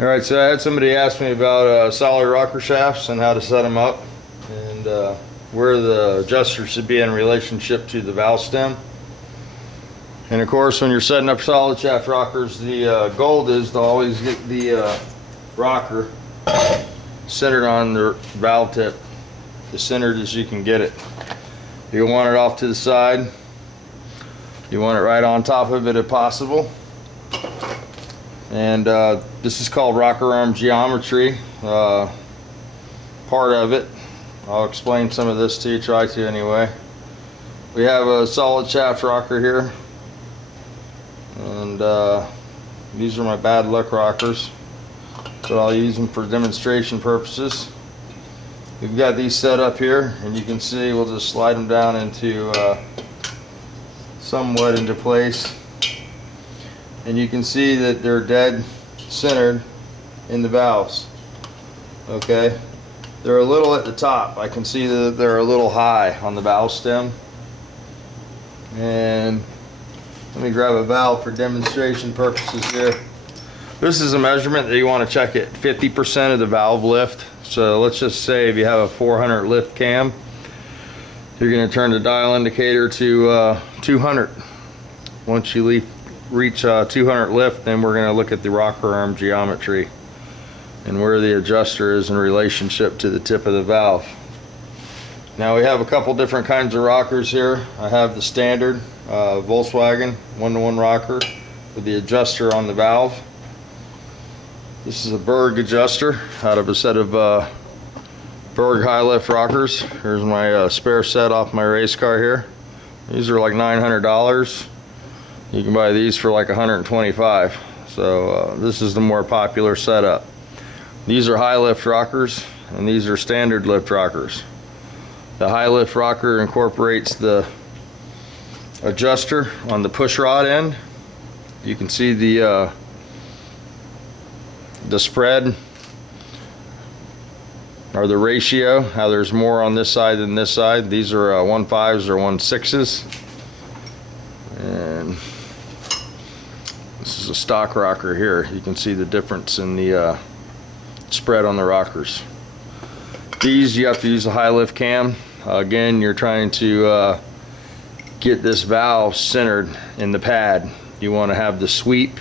All right, so I had somebody ask me about solid rocker shafts and how to set them up, and where the adjuster should be in relationship to the valve stem. And of course, when you're setting up solid shaft rockers, the goal is to always get the rocker centered on the valve tip, as centered as you can get it. You want it off to the side. You want it right on top of it if possible. And this is called rocker arm geometry, part of it. I'll explain some of this to you, try to anyway. We have a solid shaft rocker here, and these are my bad luck rockers, so I'll use them for demonstration purposes. We've got these set up here, and you can see we'll just slide them down into somewhat into place. And you can see that they're dead centered in the valves. Okay, they're a little at the top. I can see that they're a little high on the valve stem. And let me grab a valve for demonstration purposes here. This is a measurement that you want to check at 50% of the valve lift. So let's just say if you have a 400 lift cam, you're going to turn the dial indicator to 200. Once you reach 200 lift, then we're going to look at the rocker arm geometry and where the adjuster is in relationship to the tip of the valve. Now we have a couple different kinds of rockers here. I have the standard Volkswagen 1-to-1 rocker with the adjuster on the valve. This is a Berg adjuster out of a set of Berg high lift rockers. Here's my spare set off my race car here. These are like $900. You can buy these for like $125. So this is the more popular setup. These are high lift rockers, and these are standard lift rockers. The high lift rocker incorporates the adjuster on the push rod end. You can see the spread, or the ratio, how there's more on this side than this side. These are 1.5s or 1.6s. And this is a stock rocker here. You can see the difference in the spread on the rockers. These, you have to use a high lift cam. Again, you're trying to get this valve centered in the pad. You want to have the sweep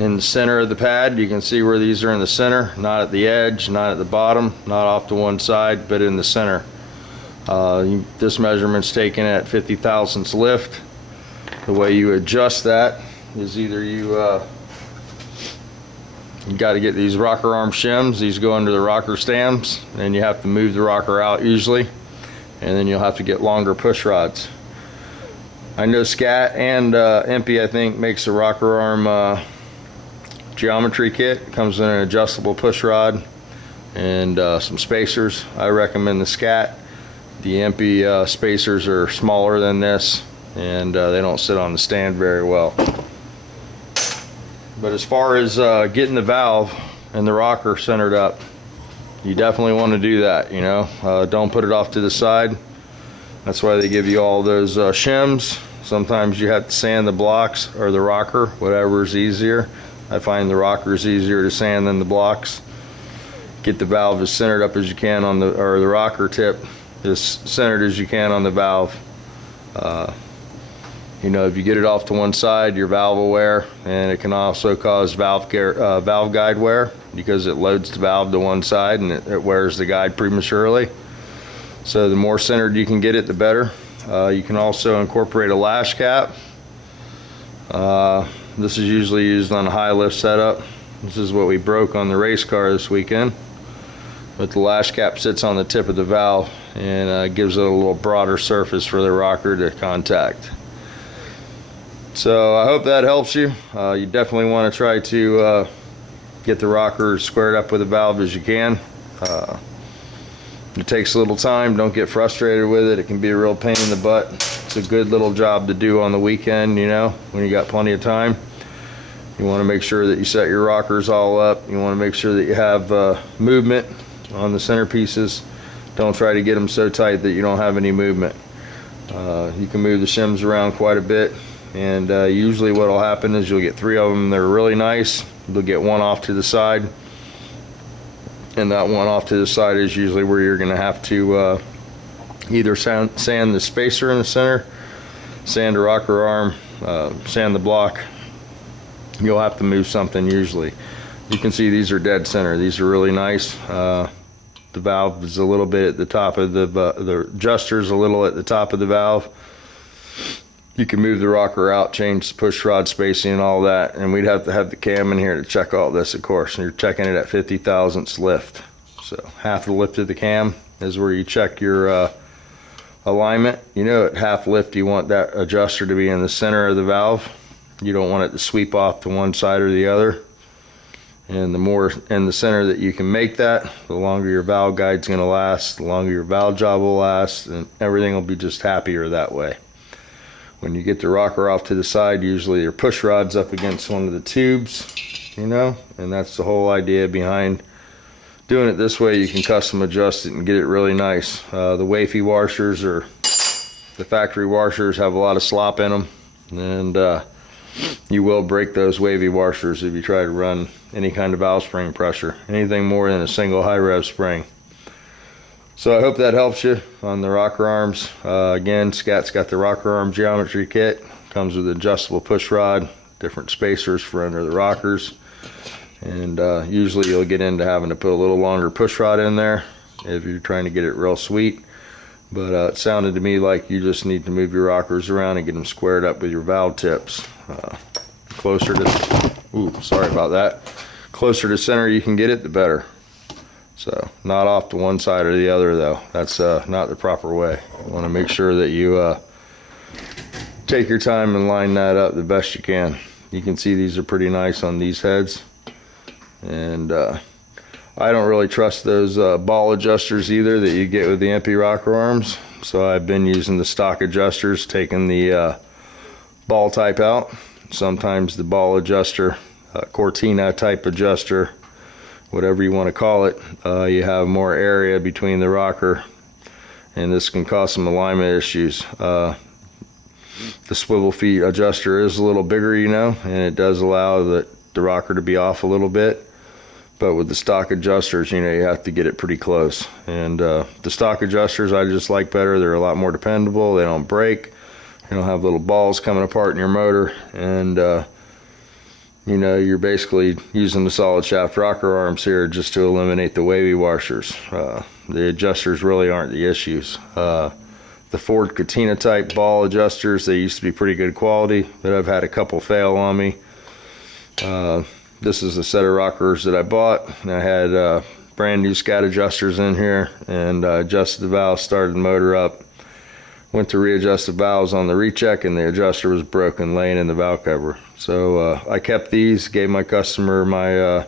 in the center of the pad. You can see where these are in the center, not at the edge, not at the bottom, not off to one side, but in the center. This measurement's taken at 50 thousandths lift. The way you adjust that is either you got to get these rocker arm shims. These go under the rocker stems, and you have to move the rocker out usually, and then you'll have to get longer push rods. I know Scat and Empy, I think, makes a rocker arm geometry kit. It comes in an adjustable push rod and some spacers. I recommend the Scat. The Empy spacers are smaller than this, and they don't sit on the stand very well. But as far as getting the valve and the rocker centered up, you definitely want to do that. You know, don't put it off to the side. That's why they give you all those shims. Sometimes you have to sand the blocks or the rocker, whatever is easier. I find the rocker is easier to sand than the blocks. Get the valve as centered up as you can on the, or the rocker tip as centered as you can on the valve. You know, if you get it off to one side, you're valve will wear, and it can also cause valve guide wear because it loads the valve to one side and it wears the guide prematurely. So the more centered you can get it, the better. You can also incorporate a lash cap. This is usually used on a high lift setup. This is what we broke on the race car this weekend. But the lash cap sits on the tip of the valve and gives it a little broader surface for the rocker to contact. So I hope that helps you. You definitely want to try to get the rocker squared up with the valve as you can. It takes a little time. Don't get frustrated with it. It can be a real pain in the butt. It's a good little job to do on the weekend, you know, when you got plenty of time. You want to make sure that you set your rockers all up. You want to make sure that you have movement on the centerpieces. Don't try to get them so tight that you don't have any movement. You can move the shims around quite a bit, and usually what will happen is you'll get 3 of them that are really nice, They'll get one off to the side, and that one off to the side is usually where you're going to have to either sand the spacer in the center, sand the rocker arm, sand the block. You'll have to move something usually. You can see these are dead center. These are really nice. The valve is a little bit at the top of the adjuster's a little at the top of the valve. You can move the rocker out, change the push rod spacing and all that, and we'd have to have the cam in here to check all this, of course. And you're checking it at 50 thousandths lift. So half the lift of the cam is where you check your alignment. You know, at half lift you want that adjuster to be in the center of the valve. You don't want it to sweep off to one side or the other. And the more in the center that you can make that, the longer your valve guide's going to last, the longer your valve job will last, and everything will be just happier that way. When you get the rocker off to the side, usually your push rod's up against one of the tubes, you know, and that's the whole idea behind doing it this way. You can custom adjust it and get it really nice. The wafy washers, or the factory washers, have a lot of slop in them, and you will break those wavy washers if you try to run any kind of valve spring pressure, anything more than a single high rev spring. So I hope that helps you on the rocker arms. Again, Scat's got the rocker arm geometry kit. Comes with adjustable push rod, different spacers for under the rockers, and usually you'll get into having to put a little longer push rod in there if you're trying to get it real sweet. But it sounded to me like you just need to move your rockers around and get them squared up with your valve tips. Closer to, ooh, sorry about that. Closer to center you can get it, the better. So not off to one side or the other though. That's not the proper way. You want to make sure that you take your time and line that up the best you can. You can see these are pretty nice on these heads. And I don't really trust those ball adjusters either that you get with the empty rocker arms. So I've been using the stock adjusters, taking the ball type out. Sometimes the ball adjuster, Cortina type adjuster, whatever you want to call it, you have more area between the rocker, and this can cause some alignment issues. The swivel feet adjuster is a little bigger, you know, and it does allow the rocker to be off a little bit. But with the stock adjusters, you know, you have to get it pretty close. And the stock adjusters I just like better. They're a lot more dependable. They don't break. You don't have little balls coming apart in your motor, and you know, you're basically using the solid shaft rocker arms here just to eliminate the wavy washers. The adjusters really aren't the issues. The Ford Cortina type ball adjusters, they used to be pretty good quality, but I've had a couple fail on me. This is a set of rockers that I bought, and I had brand new Scat adjusters in here, and adjusted the valve, started the motor up. Went to readjust the valves on the recheck, and the adjuster was broken laying in the valve cover. So I kept these, gave my customer my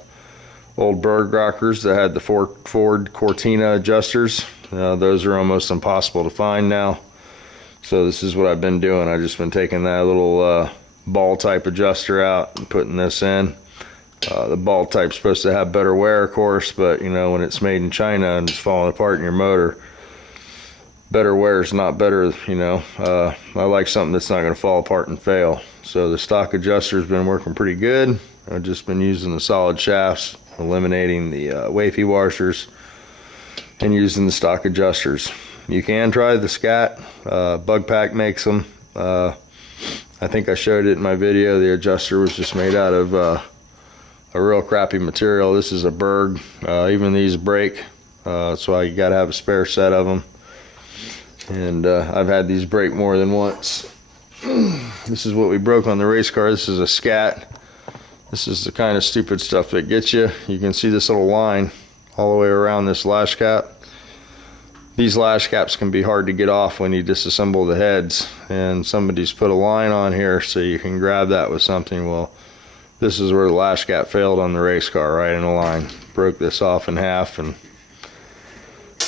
old Berg rockers that had the Ford Cortina adjusters. Those are almost impossible to find now. So this is what I've been doing. I've just been taking that little ball type adjuster out and putting this in. The ball type's supposed to have better wear, of course, but you know, when it's made in China and it's falling apart in your motor, better wear is not better, you know. I like something that's not going to fall apart and fail. So the stock adjuster's been working pretty good. I've just been using the solid shafts, eliminating the wafy washers, and using the stock adjusters. You can try the Scat. Bug Pack makes them. I think I showed it in my video. The adjuster was just made out of a real crappy material. This is a Berg. Even these break, so you got to have a spare set of them. And I've had these break more than once. This is what we broke on the race car. This is a Scat. This is the kind of stupid stuff that gets you. You can see this little line all the way around this lash cap. These lash caps can be hard to get off when you disassemble the heads, and somebody's put a line on here so you can grab that with something. Well, this is where the lash cap failed on the race car, right in the line. Broke this off in half, and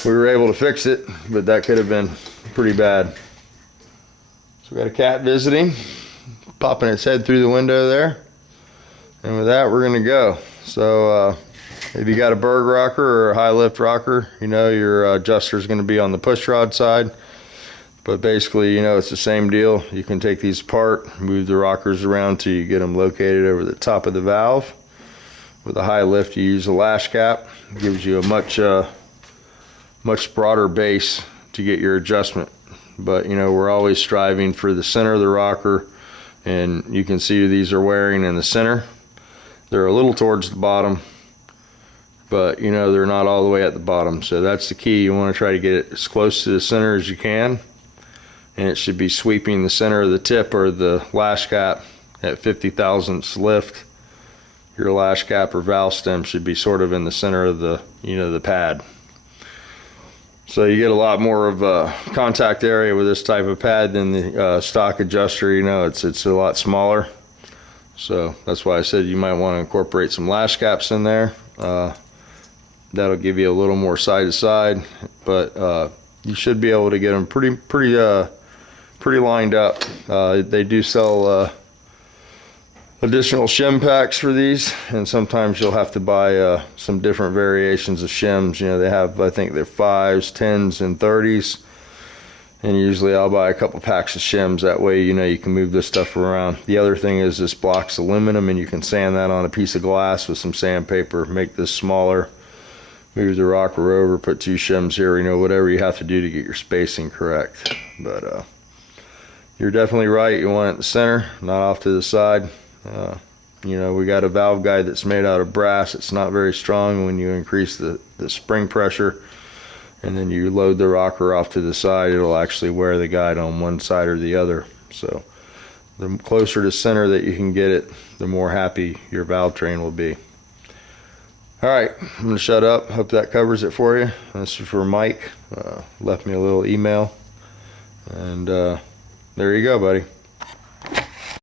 we were able to fix it, but that could have been pretty bad. So we got a cat visiting, popping its head through the window there. And with that, we're gonna go. So if you got a Berg rocker or a high lift rocker, you know your adjuster is gonna be on the push rod side. But basically, you know, it's the same deal. You can take these apart, move the rockers around till you get them located over the top of the valve. With a high lift, you use a lash cap. It gives you a much broader base to get your adjustment. But you know, we're always striving for the center of the rocker, and you can see these are wearing in the center. They're a little towards the bottom, but you know, they're not all the way at the bottom. So that's the key. You want to try to get it as close to the center as you can, and it should be sweeping the center of the tip or the lash cap at 50 thousandths lift. Your lash cap or valve stem should be sort of in the center of the, you know, the pad. So you get a lot more of a contact area with this type of pad than the stock adjuster. You know, it's a lot smaller. So that's why I said you might want to incorporate some lash caps in there. That'll give you a little more side to side, but you should be able to get them pretty lined up. They do sell additional shim packs for these, and sometimes you'll have to buy some different variations of shims. You know, they have, I think they're 5s, 10s, and 30s, and usually I'll buy a couple packs of shims. That way, you know, you can move this stuff around. The other thing is this block's aluminum, and you can sand that on a piece of glass with some sandpaper, make this smaller, move the rocker over, put 2 shims here, you know, whatever you have to do to get your spacing correct. But you're definitely right. You want it in the center, not off to the side. You know, we got a valve guide that's made out of brass. It's not very strong. When you increase the spring pressure and then you load the rocker off to the side, it'll actually wear the guide on one side or the other. So the closer to center that you can get it, the more happy your valve train will be. All right, I'm gonna shut up. Hope that covers it for you. This is for Mike. Left me a little email, and there you go, buddy.